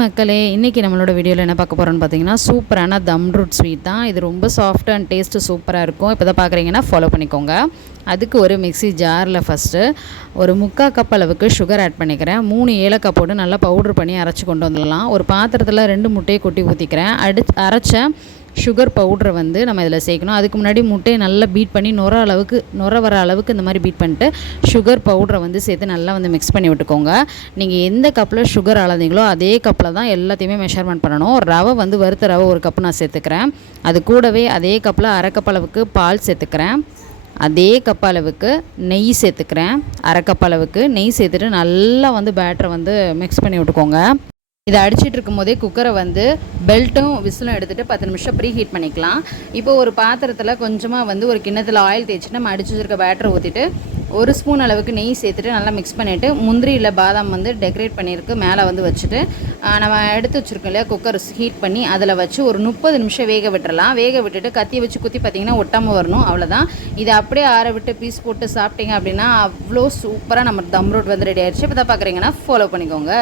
மக்களே, இன்றைக்கி நம்மளோட வீடியோவில் என்ன பார்க்க போகிறோன்னு பார்த்தீங்கன்னா, சூப்பரான தம் ரூட் ஸ்வீட் தான். இது ரொம்ப சாஃப்ட் அண்ட் டேஸ்ட்டு சூப்பராக இருக்கும். இப்போ தான் பார்க்குறீங்கன்னா ஃபாலோ பண்ணிக்கோங்க. அதுக்கு ஒரு மிக்ஸி ஜாரில் ஃபஸ்ட்டு ஒரு 3/4 கப் அளவுக்கு சுகர் ஆட் பண்ணிக்கிறேன். 3 ஏலக்காய் போட்டு நல்லா பவுட்ரு பண்ணி அரைச்சி கொண்டு வந்துடலாம். ஒரு பாத்திரத்தில் 2 முட்டையை கொட்டி ஊற்றிக்கிறேன். அரைச்ச சுகர் பவுட்ரை வந்து நம்ம இதில் சேர்க்கணும். அதுக்கு முன்னாடி முட்டையை நல்லா பீட் பண்ணி நுர வர அளவுக்கு இந்த மாதிரி பீட் பண்ணிட்டு சுகர் பவுட்ரை வந்து சேர்த்து நல்லா வந்து மிக்ஸ் பண்ணி விட்டுக்கோங்க. நீங்கள் எந்த கப்பில் சுகர் அளந்தீங்களோ அதே கப்பில் தான் எல்லாத்தையுமே மெஷர்மெண்ட் பண்ணணும். ரவை வந்து வறுத்த ரவை 1 கப்பு நான் சேர்த்துக்கிறேன். அது கூடவே அதே கப்பில் 1/2 கப் அளவுக்கு பால் சேர்த்துக்கிறேன். அதே கப் அளவுக்கு நெய் சேர்த்துக்கிறேன். 1/2 கப் அளவுக்கு நெய் சேர்த்துட்டு நல்லா வந்து பேட்டரை வந்து மிக்ஸ் பண்ணி விட்டுக்கோங்க. இதை அடிச்சிட்டு இருக்கும் போதே குக்கரை வந்து பெல்ட்டும் விசிலும் எடுத்துகிட்டு 10 நிமிஷம் ப்ரீ ஹீட் பண்ணிக்கலாம். இப்போ ஒரு பாத்திரத்தில் கொஞ்சமாக வந்து ஒரு கிண்ணத்தில் ஆயில் தேய்ச்சிட்டு நம்ம அடிச்சு வச்சுருக்க பேட்டரை ஊற்றிட்டு 1 ஸ்பூன் அளவுக்கு நெய் சேர்த்துட்டு நல்லா மிக்ஸ் பண்ணிவிட்டு முந்திரி இல்லை பாதாம் வந்து டெக்கரேட் பண்ணியிருக்கு மேலே வந்து வச்சுட்டு நம்ம எடுத்து வச்சுருக்கோம் இல்லையா, குக்கர் ஹீட் பண்ணி அதில் வச்சு ஒரு 30 நிமிஷம் வேக விட்டுறலாம். வேக விட்டுட்டு கத்தியை வச்சு குத்தி பார்த்திங்கன்னா ஒட்டாமல் வரணும். அவ்வளோதான். இதை அப்படியே ஆற விட்டு பீஸ் போட்டு சாப்பிட்டீங்க அப்படின்னா அவ்வளோ சூப்பராக நம்ம தம் ரூட் வந்து ரெடி ஆயிடுச்சு. இப்போ தான் பார்க்குறீங்கன்னா ஃபாலோ பண்ணிக்கோங்க.